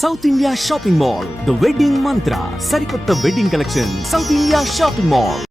South India shopping mall, the wedding mantra, సరికొత్త wedding collection, South India shopping mall.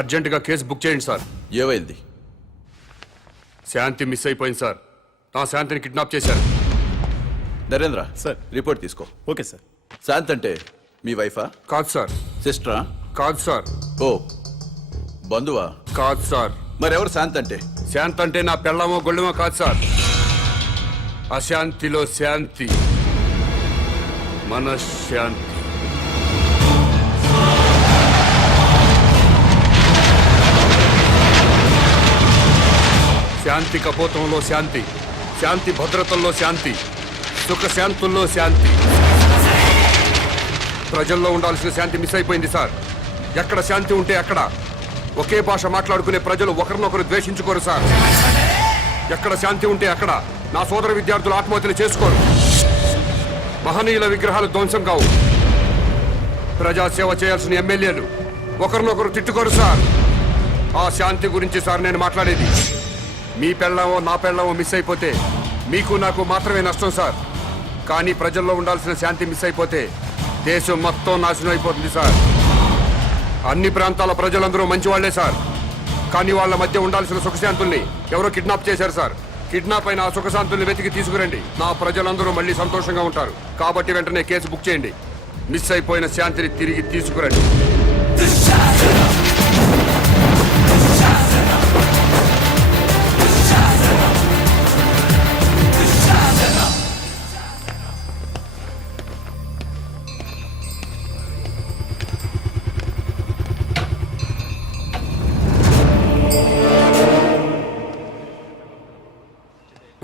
అర్జెంటుగా case book చేయండి sir. ఏమైంది? Shanti miss అయిపోయింది sir. నా శాంతిని కిడ్నాప్ చేశారు. నరేంద్ర సార్. రిపోర్ట్ తీసుకో. Okay sir. శాంత్ అంటే మీ వైఫా? కాదు సార్. సిస్టరా? కాదు సార్. ఓ బంధువా? కాదు సార్. మరెవరు శాంత్ అంటే? శాంతి అంటే నా పెళ్ళమో గొళ్ళమో కాదు సార్. అశాంతిలో శాంతి, మనశ్శాంతి. శాంతి కపోతంలో శాంతి, శాంతి భద్రతల్లో శాంతి, సుఖశాంతుల్లో శాంతి. ప్రజల్లో ఉండాల్సిన శాంతి మిస్ అయిపోయింది సార్. ఎక్కడ శాంతి ఉంటే అక్కడ ఒకే భాష మాట్లాడుకునే ప్రజలు ఒకరినొకరు ద్వేషించుకోరు సార్. ఎక్కడ శాంతి ఉంటే అక్కడ నా సోదర విద్యార్థులు ఆత్మహత్యలు చేసుకోరు. మహనీయుల విగ్రహాలు ధ్వంసం కావు. ప్రజాసేవ చేయాల్సిన ఎమ్మెల్యేలు ఒకరినొకరు తిట్టుకోరు సార్. ఆ శాంతి గురించి సార్ నేను మాట్లాడేది. మీ పెళ్ళామో నా పెళ్ళామో మిస్ అయిపోతే మీకు నాకు మాత్రమే నష్టం సార్. కానీ ప్రజల్లో ఉండాల్సిన శాంతి మిస్ అయిపోతే దేశం మొత్తం నాశనం అయిపోతుంది సార్. అన్ని ప్రాంతాల ప్రజలందరూ మంచివాళ్లే సార్. కానీ వాళ్ళ మధ్య ఉండాల్సిన సుఖశాంతుల్ని ఎవరో కిడ్నాప్ చేశారు సార్. కిడ్నాప్ అయిన ఆ సుఖశాంతుల్ని వెతికి తీసుకురండి. నా ప్రజలందరూ మళ్ళీ సంతోషంగా ఉంటారు. కాబట్టి వెంటనే కేసు బుక్ చేయండి. మిస్ అయిపోయిన శాంతిని తిరిగి తీసుకురండి.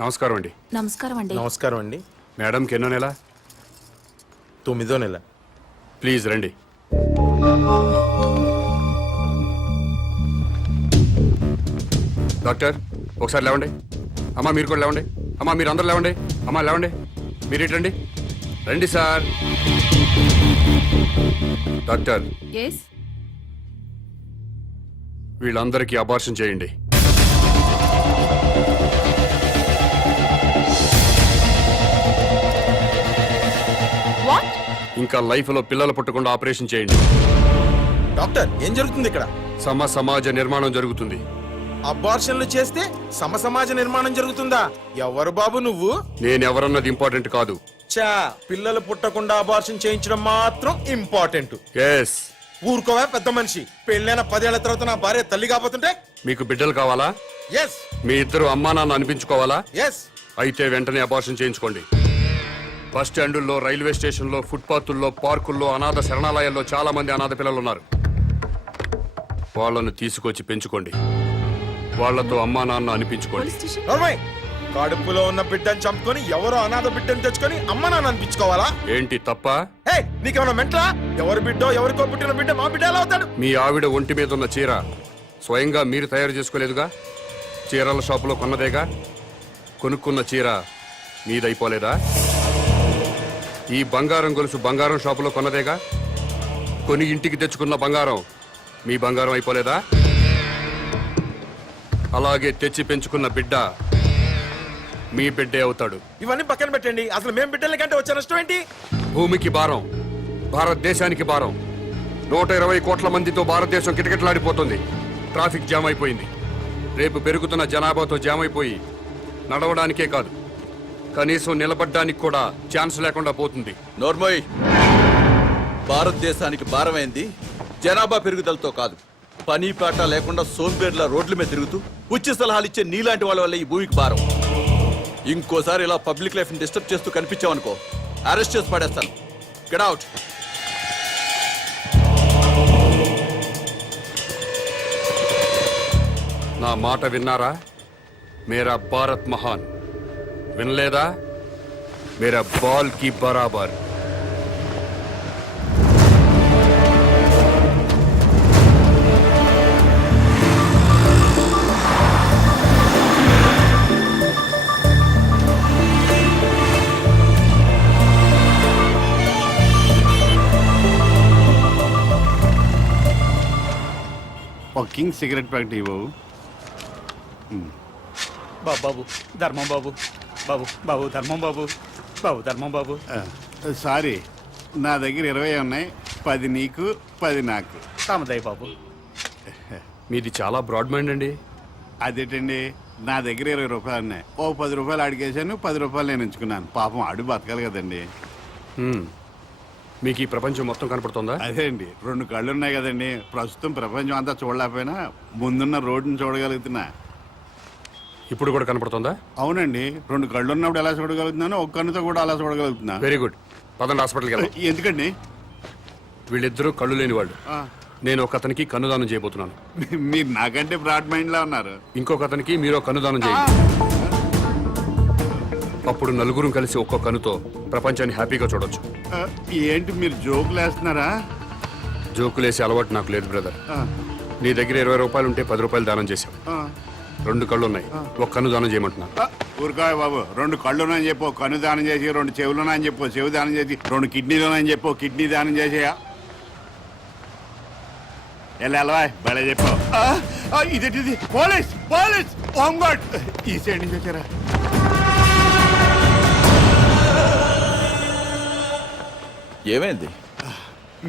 నమస్కారం అండి. నమస్కారం అండి. నమస్కారం అండి. మేడంకి ఎన్నో నెల? 9వ నెల. ప్లీజ్ రండి. డాక్టర్ ఒకసారి లేవండి. అమ్మా మీరు కూడా లేవండి. అమ్మా మీరు అందరు లేవండి. అమ్మా లేవండి. మీరు ఇటు రండి. రండి సార్. డాక్టర్ వీళ్ళందరికీ అబార్షన్ చేయండి. ఇంకా లైఫ్ లో పిల్లలు పుట్టకుండా ఆపరేషన్ చేయండి. డాక్టర్ ఏం జరుగుతుంది ఇక్కడ? సమాజ నిర్మాణం జరుగుతుంది. అబార్షన్లు చేస్తే సమాజ నిర్మాణం జరుగుతుందా? ఎవరు బాబు నువ్వు? నేనెవరన్నది ఇంపార్టెంట్ కాదు. చా పిల్లలు పుట్టకుండా అబార్షన్ చేయించడం మాత్రం ఇంపార్టెంట్. ఎస్. ఊరుకోవా పెద్ద మనిషి. పెళ్ళైన 10 ఏళ్ల తర్వాత నా భార్య తల్లి కాకపోతుంటే? మీకు బిడ్డలు కావాలా? ఎస్. మీ ఇద్దరు అమ్మా నాన్న అనిపించుకోవాలా? ఎస్. అయితే వెంటనే అబార్షన్ చేయించుకోండి. బస్ స్టాండుల్లో, రైల్వే స్టేషన్లో, ఫుట్పాత్ల్లో, పార్కుల్లో, అనాథ శరణాలయాల్లో చాలా మంది అనాథ పిల్లలు ఉన్నారు. వాళ్ళను తీసుకొచ్చి పెంచుకోండి. వాళ్లతో అమ్మా నాన్న అనిపించుకోండి. కడుపులో ఉన్న బిడ్డను చంపుకొని ఎవరో అనాథ బిడ్డను తెచ్చుకొని అమ్మ నాన్న అనిపించుకోవాలా? ఏంటి తప్ప? నీకేమన్నా మెంట్లా? ఎవరి బిడ్డో ఎవరికో పుట్టిన బిడ్డ మా బిడ్డ ఎలా అవుతాడు? మీ ఆవిడ ఒంటి మీద ఉన్న చీర స్వయంగా మీరు తయారు చేసుకోలేదుగా? చీరల షాపులో కొన్నదేగా? కొనుక్కున్న చీర మీదైపోలేదా? ఈ బంగారం గొలుసు బంగారం షాపులో కొన్నదేగా? కొని ఇంటికి తెచ్చుకున్న బంగారం మీ బంగారం అయిపోలేదా? అలాగే తెచ్చి పెంచుకున్న బిడ్డ మీ బిడ్డే అవుతాడు. ఇవన్నీ పక్కన పెట్టండి, అసలు మేము బిడ్డల కంటే వచ్చే నష్టం ఏంటి? భూమికి భారం, భారతదేశానికి భారం. 120 కోట్ల మందితో భారతదేశం కిటకిటలాడిపోతుంది. ట్రాఫిక్ జామ్ అయిపోయింది. రేపు పెరుగుతున్న జనాభాతో జామ్ అయిపోయి నడవడానికే కాదు, కనీసం నిలబడ్డానికి కూడా ఛాన్స్ లేకుండా పోతుంది. నోర్మోయ్, భారతదేశానికి భారమైంది జనాభా పెరుగుదలతో కాదు, పని పాట లేకుండా సోంబేర్ల రోడ్ల మీద తిరుగుతూ ఉచిత సలహాలు ఇచ్చే నీలాంటి వాళ్ళ వల్ల ఈ భూమికి భారం. ఇంకోసారి ఇలా పబ్లిక్ లైఫ్ ని డిస్టర్బ్ చేస్తూ కనిపించావనుకో, అరెస్ట్ చేసి పడేస్తాను. Get out. నా మాట విన్నారా? మేరా భారత్ మహాన్. వినలేదా? మేరా బాల్ కి బరాబర్. ఒక కింగ్ సిగరెట్ ప్యాకెట్ ఇవ్వవు. బాబు ధర్మం బాబు, బాబు బాబు ధర్మం బాబు, బాబు ధర్మం బాబు. సారీ, నా దగ్గర 20 ఉన్నాయి. 10 నీకు, 10 నాకు. తామదయ్య బాబు. మీది చాలా బ్రాడ్ మైండ్ అండి. అదేంటండి, నా దగ్గర 20 రూపాయలు ఉన్నాయి. ఓ 10 రూపాయలు అడిగేశాను, 10 రూపాయలు నేను ఉంచుకున్నాను. పాపం అడు బతకాలి కదండి. మీకు ఈ ప్రపంచం మొత్తం కనపడుతుందా? అదే అండి, 2 కళ్ళు ఉన్నాయి కదండి. ప్రస్తుతం ప్రపంచం అంతా చూడలేకపోయినా ముందున్న రోడ్డుని చూడగలుగుతున్నా. ఇప్పుడు కూడా కనపడుతుందా? అవునండి, 2 కళ్ళు ఉన్నప్పుడు ఎలా చూడగలుగుతున్నాను, ఒక కన్నుతో కూడా అలా చూడగలుగుతున్నా. Very good. పదండి హాస్పిటల్కి వెళ్దాం. ఎందుకండి? వీళ్ళిద్దరూ కళ్ళు లేని వాళ్ళు. నేను ఒక అతనికి కన్నుదానం చేయబోతున్నాను. మీరు నాకంటే బ్రాడ్ మైండ్ లా ఉన్నారు. ఇంకొక అతనికి మీరు కన్నుదానం చేయండి. అప్పుడు నలుగురు కలిసి ఒక్కో కన్నుతో ప్రపంచాన్ని హ్యాపీగా చూడొచ్చు. ఏంటి మీరు జోకులు వేస్తున్నారా? జోకులేసే అలవాటు నాకు లేదు బ్రదర్. నీ దగ్గర 20 రూపాయలు ఉంటే 10 రూపాయలు దానం చేశావు. 2 కళ్ళు ఉన్నాయి, ఒక కన్ను దానం చేయమంటున్నా. ఊరుకోయ్ బాబు, 2 కళ్ళున్నాయని చెప్పు, కన్ను దానం చేసి, 2 చెవులున్నాయని చెప్పు, చెవు దానం చేసి, 2 కిడ్నీలున్నాయని చెప్పు, కిడ్నీ దానం చేసేయా. ఎలా భలే చెప్పావు. ఇదేంటిది? పోలీస్ పోలీస్ హోమ్ గార్డ్ ఈ సైడ్ నుంచి వచ్చారా? ఏమైంది?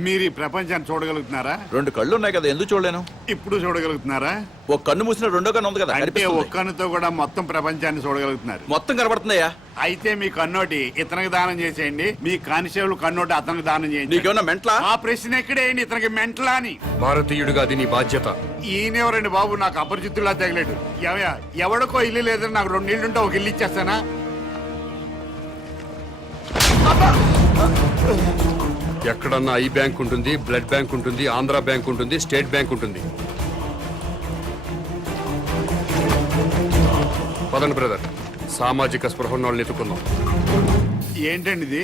మీరు ఈ ప్రపంచాన్ని చూడగలుగుతున్నారా? 2 కళ్ళు ఉన్నాయి కదా, ఎందుకు చూడలేను? ఇప్పుడు చూడగలుగుతున్నారా? ఒక కన్ను మూసిన రెండో కన్ను ఉంది కదా, అంటే కనిపిస్తుంది. ఒక్క కన్నుతో కూడా మొత్తం ప్రపంచాన్ని చూడగలుగుతున్నారు. మొత్తం కనబడుతుందయ్యా. అయితే మీ కన్నోటి ఇతనికి దానం చేసేయండి, మీ కానిస్టేబుల్ కన్నోటి అతనికి దానం చేయండి. నీకేమన్నా మెంట్లా? ఆ ప్రశ్న ఎక్కడేయండి, ఇతనికి మెంటలా అని. భారతీయుడిగా అది నీ బాధ్యత. ఈయనెవరండి బాబు, నాకు అపరిచితుల్లా తగిలేడు. ఎవడికో ఇల్లు లేదని నాకు 2 ఇల్లుంటే ఒక ఇల్లు ఇచ్చేస్తానా? ఎక్కడన్నా ఐ బ్యాంక్ ఉంటుంది, బ్లడ్ బ్యాంక్ ఉంటుంది, ఆంధ్ర బ్యాంక్ ఉంటుంది, స్టేట్ బ్యాంక్ ఉంటుంది. పదండి బ్రదర్, సామాజిక స్పృహ ఉన్న వాళ్ళని ఎత్తుకుందాం. ఏంటండి ఇది?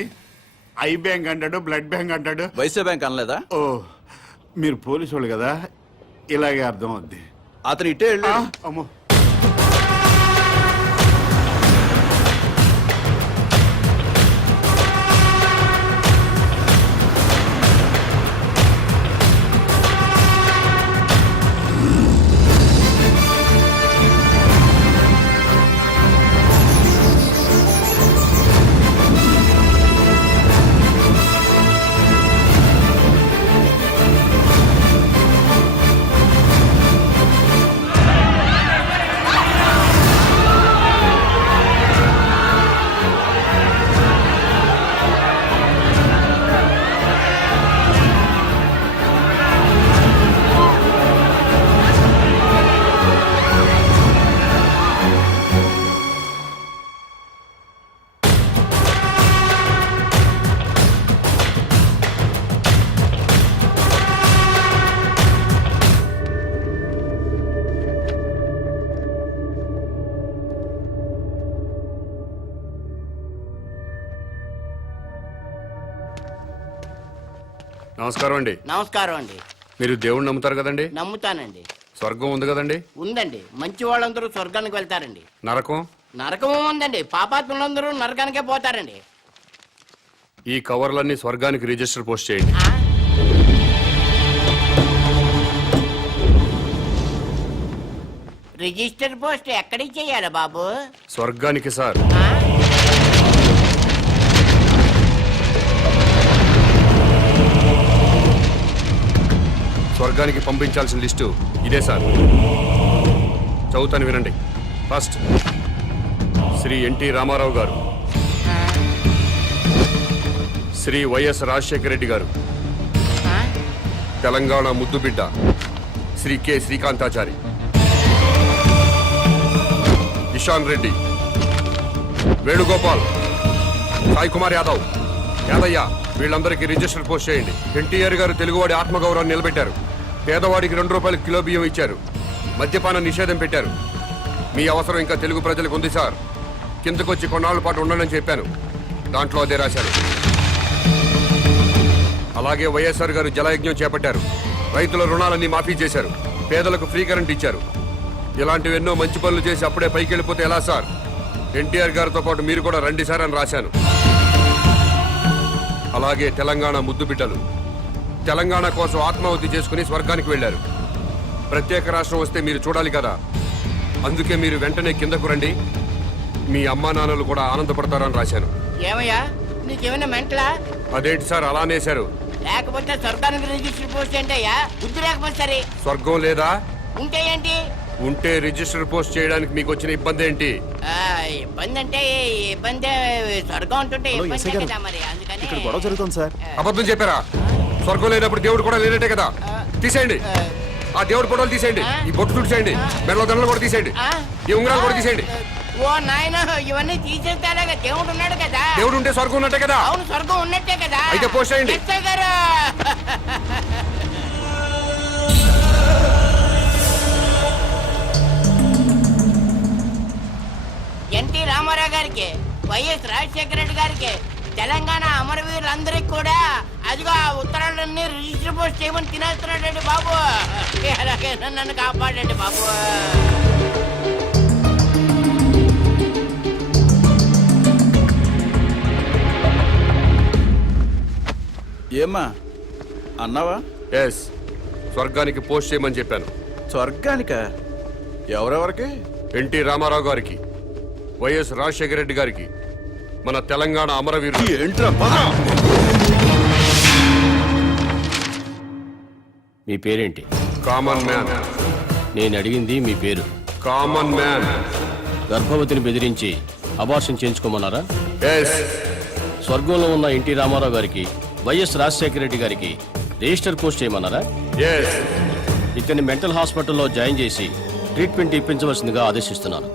ఐ బ్యాంక్ అంటాడు, బ్లడ్ బ్యాంక్ అంటాడు. వైసే బ్యాంక్ అనలేదా? ఓ, మీరు పోలీసు వాళ్ళు కదా, ఇలాగే అర్థం అవుద్ది. అతను ఇట్టే వెళ్ళు. అమ్మో, నమస్కారం అండి. నమస్కారం అండి. మీరు దేవుణ్ణి నమ్ముతారు కదండి? నమ్ముతానండి. స్వర్గం ఉంది కదండి? ఉందండి. మంచి వాళ్ళందరూ స్వర్గానికి వెళ్తారండి. నరకం? నరకము ఉందండి. పాపాత్ములందరూ నరకానికే పోతారండి. ఈ కవర్లన్నీ స్వర్గానికి రిజిస్టర్ పోస్ట్ చేయండి. ఆ? రిజిస్టర్ పోస్ట్ ఎక్కడికి చెయ్యాలి బాబు? స్వర్గానికి సార్. ఆ? స్వర్గానికి పంపించాల్సిన లిస్టు ఇదే సార్. చదువుతాను వినండి. ఫస్ట్ శ్రీ ఎన్టీ రామారావు గారు, శ్రీ వైఎస్ రాజశేఖర రెడ్డి గారు, ఆ? తెలంగాణ ముద్దుబిడ్డ శ్రీ కె శ్రీకాంతాచారి, ఇషాన్ రెడ్డి, వేణుగోపాల్, సాయి కుమార్ యాదవ్, యాదయ్య, వీళ్ళందరికీ రిజిస్టర్ పోస్ట్ చేయండి. ఎన్టీఆర్ గారు తెలుగువాడి ఆత్మగౌరవాన్ని నిలబెట్టారు. పేదవాడికి 2 రూపాయలు కిలో బియ్యం ఇచ్చారు. మద్యపాన నిషేధం పెట్టారు. మీ అవసరం ఇంకా తెలుగు ప్రజలకు ఉంది సార్. కిందకొచ్చి కొన్నాళ్ళ పాటు ఉండనని చెప్పాను. దాంట్లో అదే రాశారు. అలాగే వైఎస్ఆర్ గారు జలయజ్ఞం చేపట్టారు. రైతుల రుణాలన్నీ మాఫీ చేశారు. పేదలకు ఫ్రీ కరెంట్ ఇచ్చారు. ఇలాంటివెన్నో మంచి పనులు చేసి అప్పుడే పైకి వెళ్ళిపోతే ఎలా సార్? ఎన్టీఆర్ గారితో పాటు మీరు కూడా రండి సార్ అని రాశాను. అలాగే తెలంగాణ ముద్దుబిడ్డలు తెలంగాణ కోసం ఆత్మాహుతి చేసుకుని స్వర్గానికి వెళ్లారు. ప్రత్యేక రాష్ట్రం వస్తే మీరు చూడాలి కదా, అందుకే మీరు వెంటనే కిందకు రండి. మీ అమ్మా నాన్నలు కూడా ఆనందపడతారని రాశాను. ఏమయ్యా, నీకేమైనా మెంటలా? అదేంటి సార్ అలా అనేశారు? లేకపోతే స్వర్గానికి రిజిస్టర్ పోస్ట్ ఏంటయ్యా? బుద్ధి లేకపోతే సరే. స్వర్గం లేదా? ఉంటే ఏంటి? ఉంటే రిజిస్టర్ పోస్ట్ చేయడానికి మీకు వచ్చిన ఇబ్బంది ఏంటి? ఇబ్బంది అంటే ఇబ్బంది, స్వర్గం ఉంటుంటే ఇబ్బంది కదా మరి. అందుకని ఇక్కడ గొడవ జరుగుతుంది సార్. అబద్ధం చెప్పారా? స్వర్గం లేనప్పుడు దేవుడు కూడా లేనట్టే కదా. తీసేయండి, ఆ దేవుడి ఫోటోలు తీసేయండి. ఈ బొట్టు తుడిచేయండి. మెడలో దండలు కూడా తీసేయండి. ఈ ఉంగరాలు కూడా తీసేయండి. ఓ నాయన, ఇవన్నీ తీసేస్తారా? దేవుడు ఉన్నాడు కదా. దేవుడు ఉంటే స్వర్గం ఉన్నట్టే కదా. అవును, స్వర్గం ఉన్నట్టే కదా. అయితే పోస్ట్ చేయండి. ఎస్ఐ గారు, ఎన్టీ రామారావు గారికి, వైఎస్ రాజశేఖర రెడ్డి గారికి, తెలంగాణ అమరవీరులందరికీ కూడా అదిగో ఆ ఉత్తరాలన్నీ రిజిస్టర్ పోస్ట్ చేయమని తినేస్తున్నాడండి బాబు. అలాగే నన్ను కాపాడండి బాబు. ఏమ్మా అన్నావా? ఎస్, స్వర్గానికి పోస్ట్ చేయమని చెప్పాను. స్వర్గానిక? ఎవరెవరికి? ఎన్టీ రామారావు గారికి, వైఎస్ రాజశేఖర రెడ్డి గారికి, మన తెలంగాణ అమరవీరులు. ఏంట్రా మీ పేరేంటి? Common man. నేను అడిగింది మీ పేరు. Common man. గర్భవతిని బెదిరించి అబార్షన్ చేయించుకోమన్నారా? ఎస్. స్వర్గంలో ఉన్న ఎన్టీ రామారావు గారికి, వైఎస్ రాజశేఖర రెడ్డి గారికి రిజిస్టర్ పోస్ట్ చేయమన్నారా? ఎస్. ఇతన్ని మెంటల్ హాస్పిటల్లో జాయిన్ చేసి ట్రీట్మెంట్ ఇప్పించవలసిందిగా ఆదేశిస్తున్నాను.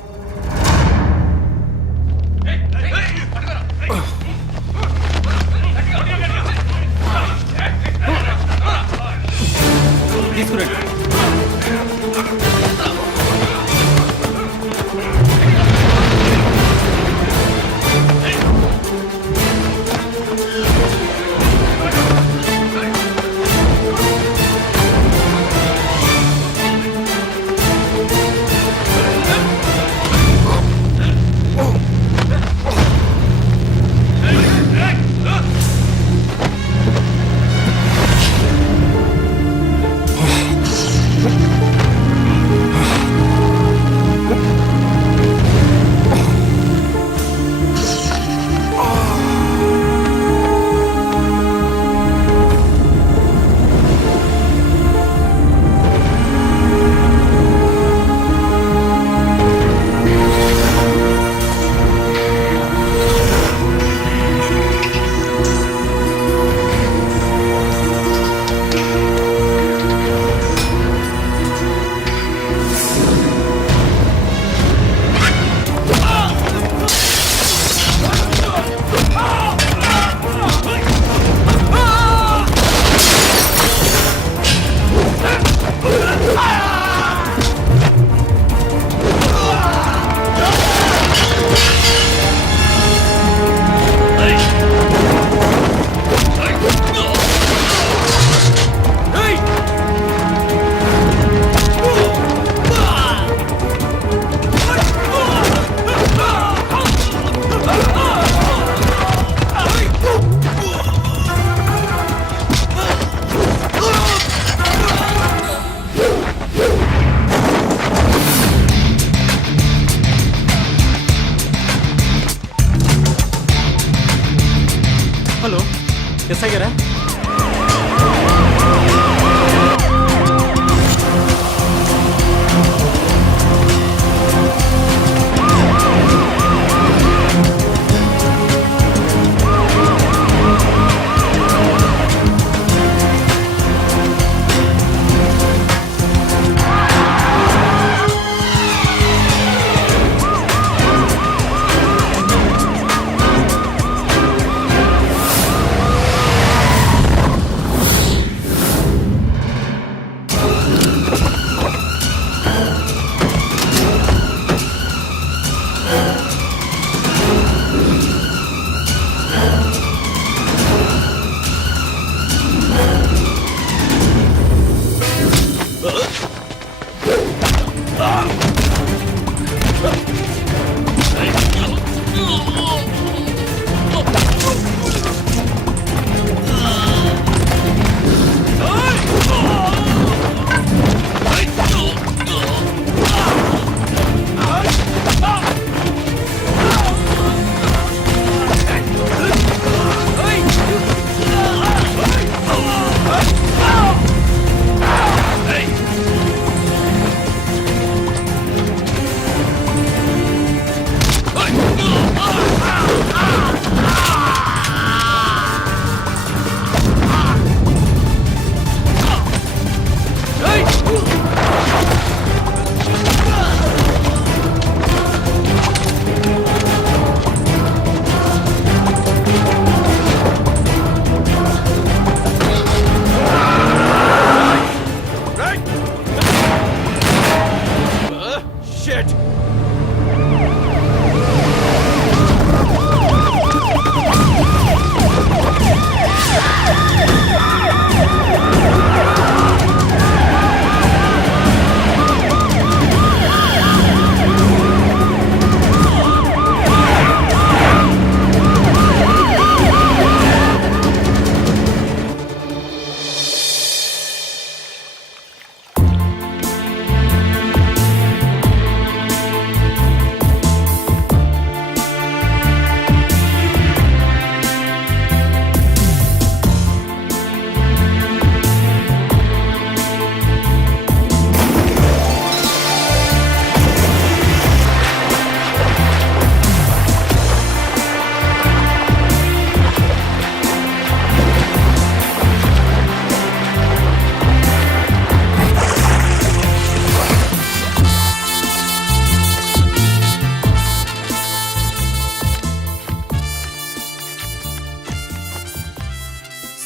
తీసుకురండి. గారా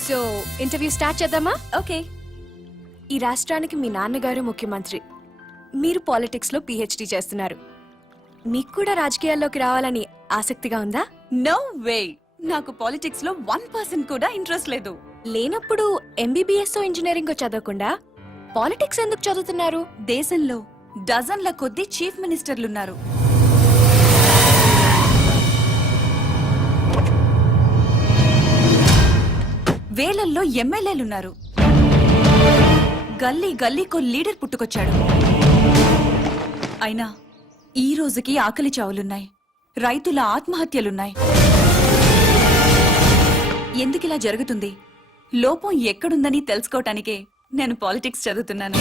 సో ఇంటర్వ్యూ స్టార్ట్ చేద్దామా? ఓకే. ఈ రాష్ట్రానికి మీ నాన్నగారు ముఖ్యమంత్రి, మీరు పాలిటిక్స్ లో పిహెచ్డి చేస్తున్నారు. మీకు కూడా రాజకీయాల్లోకి రావాలని ఆసక్తిగా ఉందా? నో వే, నాకు పాలిటిక్స్ లో 1% కూడా ఇంట్రెస్ట్ లేదు. లేనప్పుడు ఎంబీబీఎస్ ఇంజనీరింగ్ చదవకుండా పాలిటిక్స్ ఎందుకు చదువుతున్నారు? దేశంలో డజన్ల కొద్దీ చీఫ్ మినిస్టర్లున్నారు. వేలల్లో ఎమ్మెల్యేలున్నారు. గల్లీ గల్లీకో లీడర్ పుట్టుకొచ్చాడు. అయినా ఈ రోజుకి ఆకలి చావులున్నాయి, రైతుల ఆత్మహత్యలున్నాయి. ఎందుకిలా జరుగుతుంది? లోపం ఎక్కడుందని తెలుసుకోవటానికే నేను పాలిటిక్స్ చదువుతున్నాను.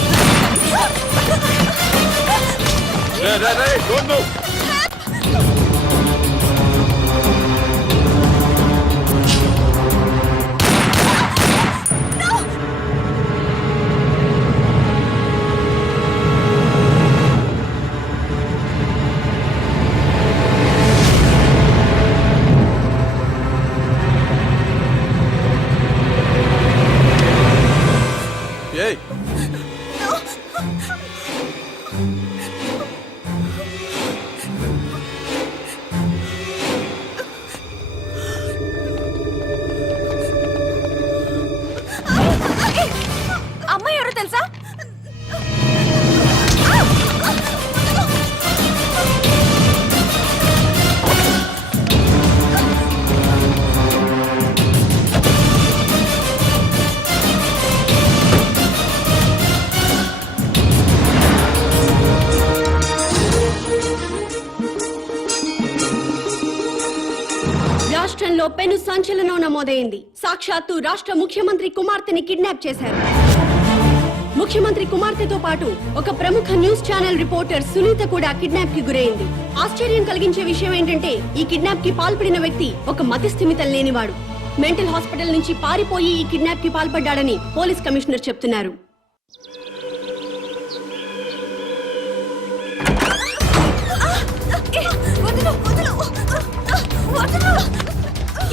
ఏయ్, రాష్ట్రంలో పెను సంచలనం నమోదైంది. సాక్షాత్తు రాష్ట్ర ముఖ్యమంత్రి కుమార్తెని కిడ్నాప్ చేశారు. ముఖ్యమంత్రి కుమార్తెతో పాటు ఒక ప్రముఖ న్యూస్ ఛానల్ రిపోర్టర్ సునీత కూడా కిడ్నాప్ కి గురైంది. ఆశ్చర్యం కలిగించే విషయం ఏంటంటే ఈ కిడ్నాప్ కి పాల్పడిన వ్యక్తి ఒక మతిస్థిమితం లేనివాడు. మెంటల్ హాస్పిటల్ నుంచి పారిపోయి ఈ కిడ్నాప్ కి పాల్పడ్డాడని పోలీస్ కమిషనర్ చెప్తున్నారు.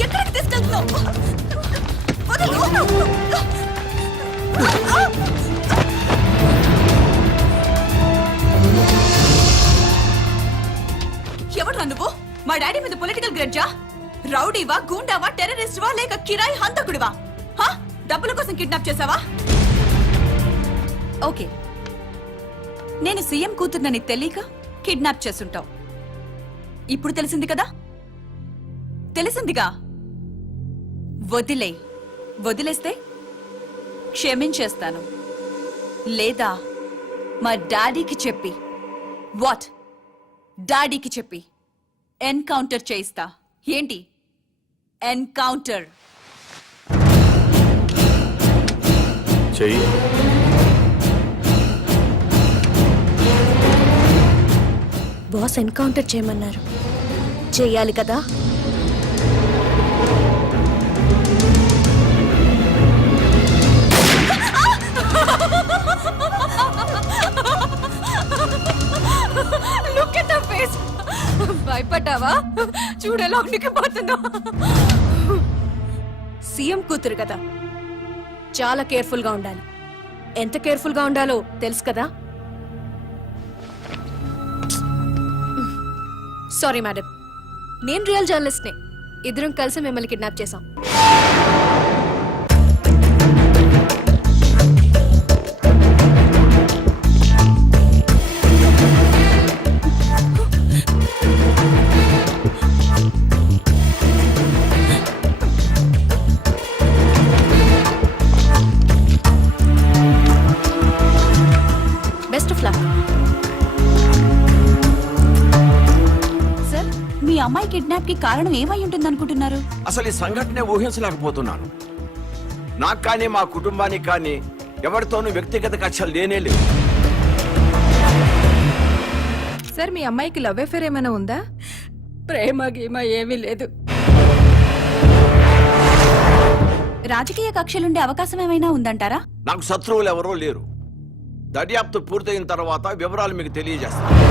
ఎక్కడికి తీసుకెళ్తున్నావు? ఎవడ్రా నువ్వు? మా డాడీ మీద పొలిటికల్ గ్రడ్జా? రౌడీవా, గూండావా, టెర్రరిస్టువా లేక కిరాయి హంతకుడివా? డబ్బుల కోసం కిడ్నాప్ చేసావా? ఓకే, నేను సీఎం కూతుర్నని తెలియక కిడ్నాప్ చేసుంటావు. ఇప్పుడు తెలిసింది కదా? తెలిసిందిగా. వదిలేస్తే క్షమించేస్తాను, లేదా మా డాడీకి చెప్పి డాడీకి చెప్పి ఎన్కౌంటర్ చేయిస్తా. ఏంటి ఎన్కౌంటర్? చెయ్యి. బాస్ ఎన్కౌంటర్ చేయమన్నారు, చెయ్యాలి కదా. భయపడ్డావా? చూడేలా ఉనికిపోతున్నా. సీఎం కూతురు కదా, చాలా కేర్ఫుల్ గా ఉండాలి. ఎంత కేర్ఫుల్ గా ఉండాలో తెలుసు కదా. సారీ మేడం, నేను రియల్ జర్నలిస్ట్ నే. ఇద్దరం కలిసి మిమ్మల్ని కిడ్నాప్ చేశాం. Best of luck. సార్, మీ అమ్మాయి కిడ్నాప్ కి కారణం ఏమై ఉంటుంది అనుకుంటున్నారు? అసలు ఈ సంఘటనే ఊహించలేకపోతున్నాను. నాకు కానీ మా కుటుంబానికి కానీ ఎవరితోనూ వ్యక్తిగత కక్షలు లేనే లేవు. సార్, మీ అమ్మాయికి లవ్ అఫేర్ ఏమైనా ఉందా? ప్రేమ గీమ ఏమీ లేదు. రాజకీయ కక్షలుండే అవకాశం ఏమైనా ఉందంటారా? నాకు శత్రువులు ఎవరూ లేరు. దర్యాప్తు పూర్తయిన తర్వాత వివరాలు మీకు తెలియజేస్తాను.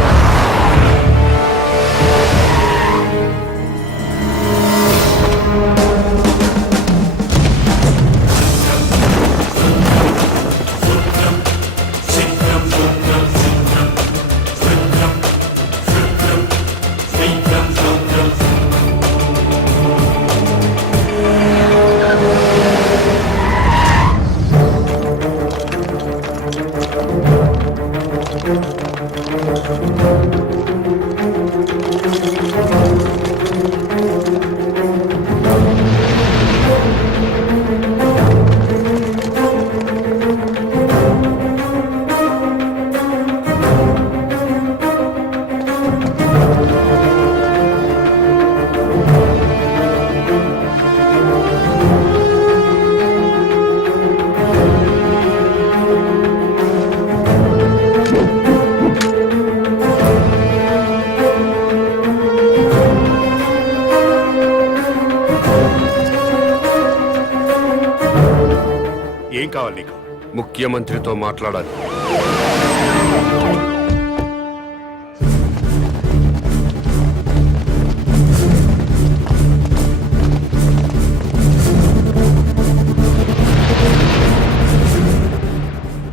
ఏం కావాలి నీకు? ముఖ్యమంత్రితో మాట్లాడాలి.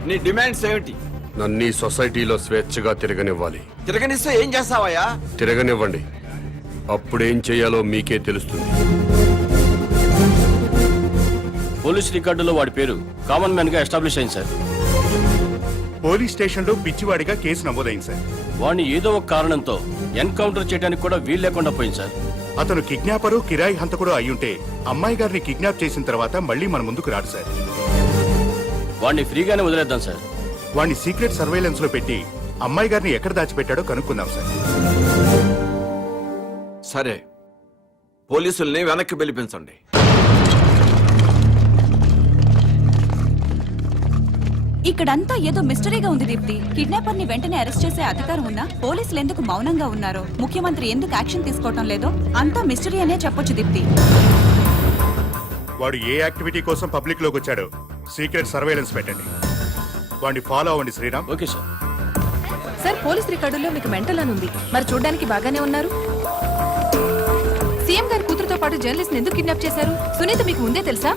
నీ డిమాండ్స్ ఏమిటి? నన్ను ఈ సొసైటీలో స్వేచ్ఛగా తిరగనివ్వాలి. తిరగనిస్తే ఏం చేస్తావయ్యా? తిరగనివ్వండి, అప్పుడేం చేయాలో మీకే తెలుస్తుంది. పోలీస్ రికార్డులో వాడి పేరు కామన్ మ్యాన్ గా ఎస్టాబ్లిష్ అయింది సార్. పోలీస్ స్టేషన్లో పిచ్చివాడిగా కేసు నమోదైంది సార్. వాడిని ఏదో ఒక కారణంతో ఎన్కౌంటర్ చేయడానికి కూడా వీలు లేకుండా పోయింది సార్. అతను కిడ్నాపరు, కిరాయి హంతకుడు అయ్యుంటే అమ్మాయి గారిని కిడ్నాప్ చేసిన తర్వాత మళ్ళీ మన ముందుకు రాడు సార్. వాడిని ఫ్రీగానే వదిలేద్దాం సార్. వాడిని సీక్రెట్ సర్వేలెన్స్ లో పెట్టి అమ్మాయి గారిని ఎక్కడ దాచిపెట్టాడో కనుక్కుందాం సార్. సరే, పోలీసుల్ని వెనక్కి పిలిపించండి. ఇక్కడంతా ఏదో మిస్టరీగా ఉంది దీప్తి. కిడ్నాపర్ ని వెంటనే అరెస్ట్ చేసే అధికారం ఉన్నా పోలీసులు ఎందుకు మౌనంగా ఉన్నారో, ముఖ్యమంత్రి ఎందుకు యాక్షన్ తీసుకోవటం లేదో అంతా మిస్టరీ అనే చెప్పొచ్చు దీప్తి. వాడు ఏ యాక్టివిటీ కోసం పబ్లిక్ లోకి వచ్చాడో సీక్రెట్ సర్వేలెన్స్ పెట్టండి. వాడిని ఫాలో అవ్వండి Sriram. Okay sir. Sir police రికార్డుల్లో మీకు మెంటల్ అని ఉంది, మరి చూడడానికి బాగానే ఉన్నారు. సీఎం గారి కూతురుతో పాటు జర్నలిస్ట్ ఎందుకు కిడ్నాప్ చేశారు? సునీత మీకు ముందే తెలుసా?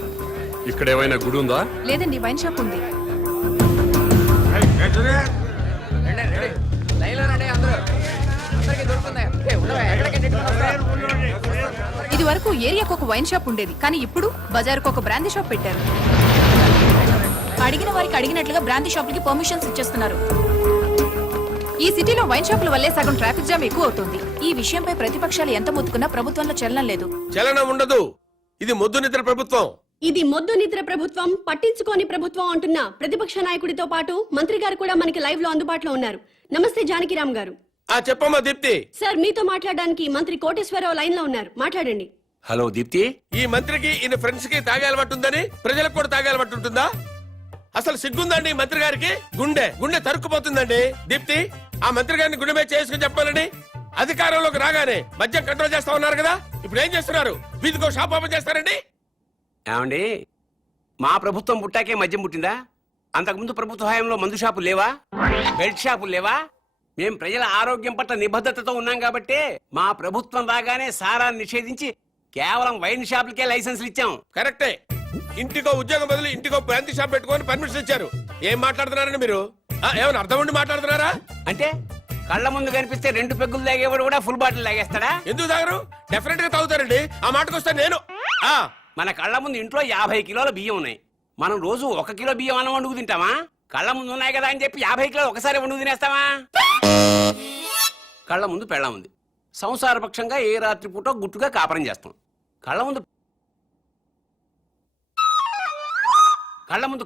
ఇక్కడ ఏమైనా గుడి ఉందా? లేదండి, వైన్ షాప్ ఉంది. ఇది వరకు ఏరియాకు ఒక వైన్ షాప్ ఉండేది, కానీ ఇప్పుడు బజార్కు ఒక బ్రాందీ షాప్ పెట్టారు. అడిగిన వారికి అడిగినట్లుగా బ్రాందీ షాపులకి పర్మిషన్స్ ఇచ్చేస్తున్నారు. ఈ సిటీలో వైన్ షాపుల వల్లే సగం ట్రాఫిక్ జామ్ ఎక్కువ అవుతుంది. ఈ విషయంపై ప్రతిపక్షాలు ఎంత మొత్తుకున్నా ప్రభుత్వంలో చలనం లేదు. చలనం ఉండదు. ఇది మొద్దు నిద్ర ప్రభుత్వం. ఇది మొద్దు నిద్ర ప్రభుత్వం, పట్టించుకోని ప్రభుత్వం అంటున్న ప్రతిపక్ష నాయకుడితో పాటు మంత్రి గారు కూడా మనకి లైవ్ లో అందుబాటులో ఉన్నారు. నమస్తే జానకిరామ్ గారు. చెప్పమ్మా దీప్తి. సార్ మీతో మాట్లాడడానికి మంత్రి కోటేశ్వరరావు లైన్ లో ఉన్నారు, మాట్లాడండి. హలో దీప్తి. ఈ మంత్రికి ఈయన ఫ్రెండ్స్ కి తాగే అలవాటు ఉందని ప్రజలకు కూడా తాగే అలవాటు ఉంటుందా? అసలు సిగ్గుందండి మంత్రి గారికి? గుండె తరుక్కుపోతుందండి. దీప్తి, ఆ మంత్రి గారిని గుండె మీద చేసుకుని చెప్పాలండి. అధికారంలోకి రాగానే మద్యం కంట్రోల్ చేస్తా ఉన్నారు కదా, ఇప్పుడు ఏం చేస్తున్నారు? వీధికో షాప్ ఓపెన్ చేస్తారండి. ఏమండి, మా ప్రభుత్వం పుట్టాకే మద్యం పుట్టిందా? అంతకుముందు ప్రభుత్వ హయాంలో మందు షాపులు లేవా? బెల్ట్ షాపులు లేవా? మేం ప్రజల ఆరోగ్యం పట్ల నిబద్ధతతో ఉన్నాం కాబట్టి మా ప్రభుత్వం రాగానే సారాన్ని నిషేధించి కేవలం వైన్ షాపులకే లైసెన్సులు ఇచ్చాం. కరెక్టే. ఇంటికో ఉద్యోగం బదులు ఇంటికో బ్రాంతి షాప్ పెట్టుకొని పర్మిషన్ ఇచ్చారు. ఏం మాట్లాడుతున్నారండి మీరు? ఏమైనా అర్థం ఉండి మాట్లాడుతున్నారా? అంటే కళ్ళ ముందు కనిపిస్తే 2 పెగ్గులు తాగేవాడు కూడా ఫుల్ బాటిల్ తాగేస్తాడా? ఎందుకు తాగరు? డెఫినెట్ గా తాగుతారండి. ఆ మాటకు వస్తే నేను మన కళ్ళ ముందు ఇంట్లో 50 కిలోల బియ్యం ఉన్నాయి. మనం రోజు 1 కిలో బియ్యం అన్నం వండుకు తింటామా? కళ్ళ ముందు ఉన్నాయి కదా అని చెప్పి 50 కిలోలు ఒకసారి వండుకు తినేస్తావా? కళ్ళ ముందు పెళ్ళం ఉంది. సంసారపక్షంగా ఏ రాత్రి పూట గుట్టుగా కాపురం చేస్తాం. కళ్ళ ముందు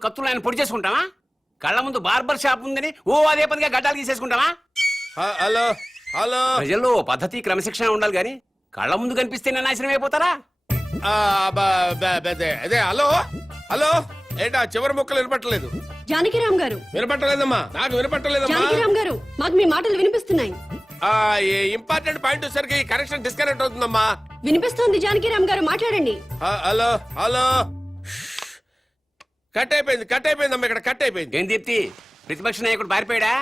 కత్తులు ఆయన పొడి చేసుకుంటామా? కళ్ళ ముందు బార్బర్ షాప్ ఉందని అదే పనిగా గడ్డాలు తీసేసుకుంటామా? Hello hello. ప్రజల్లో పద్ధతి క్రమశిక్షణ ఉండాలి గాని కళ్ళ ముందు కనిపిస్తేనే నాశనం అయిపోతారా? అదే హలో హలో. ఏంటా చివరి ముక్కలు వినపట్టలేదు? జానకిరామ్ గారు. వినపట్టలేదమ్మా, నాకు వినపట్టలేదమ్మా. జానకిరామ్ గారు, మాకు మీ మాటలు వినిపిస్తున్నాయి. ఇంపార్టెంట్ పాయింట్ వచ్చేసరికి కనెక్షన్ డిస్కనెక్ట్ అవుతుందమ్మా. వినిపిస్తోంది జానకిరామ్ గారు, మాట్లాడండి. Hello hello. కట్ అయిపోయిందమ్మా, ఇక్కడ కట్ అయిపోయింది. ఏం దీప్తి, ప్రతిపక్ష నాయకుడు పారిపోయాడా?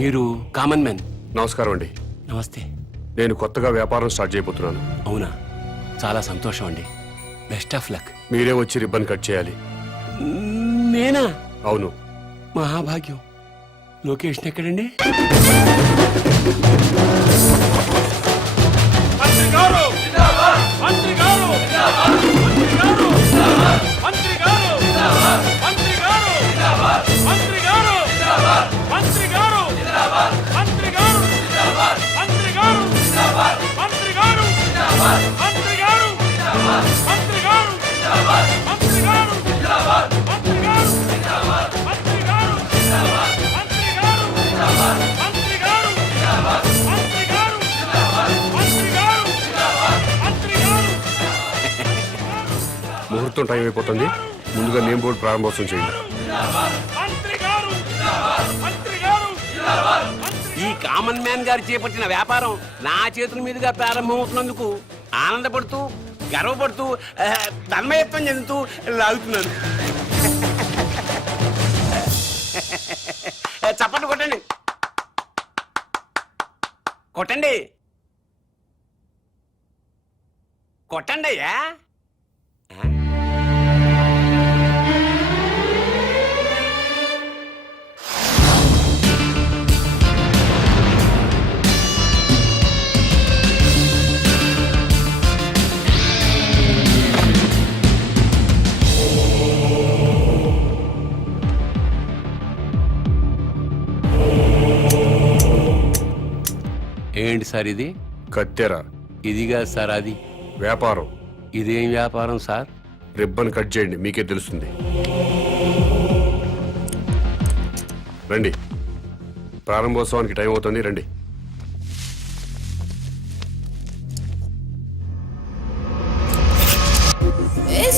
మీరు కామన్ మ్యాన్. నమస్కారం అండి. నమస్తే. నేను కొత్తగా వ్యాపారం స్టార్ట్ చేయబోతున్నాను. అవునా, చాలా సంతోషం అండి. Best of luck. మీరే వచ్చి రిబ్బన్ కట్ చేయాలి. నేనా? అవును. మహాభాగ్యం. లొకేషన్ ఎక్కడండి? ముహూర్తం టైం అయిపోతుంది. ముందుగా నేమ్ బోర్డు ప్రారంభోత్సవం చేయండి. ఈ కామన్ మ్యాన్ గారు చేపట్టిన వ్యాపారం నా చేతుల మీదుగా ప్రారంభమవుతున్నందుకు ఆనందపడుతూ గర్వపడుతూ తన్మయత్వం చెందుతూ లాగుతున్నాను. చప్పట్లు కొట్టండి, కొట్టండి, కొట్టండి అయ్యా. ఏంటి సార్ ఇది? కత్తెర. ఇదిగా సార్ అది వ్యాపారం. ఇదేం వ్యాపారం సార్? రిబ్బన్ కట్ చేయండి, మీకే తెలుస్తుంది. రండి. ప్రారంభోత్సవానికి టైం అవుతుంది రండి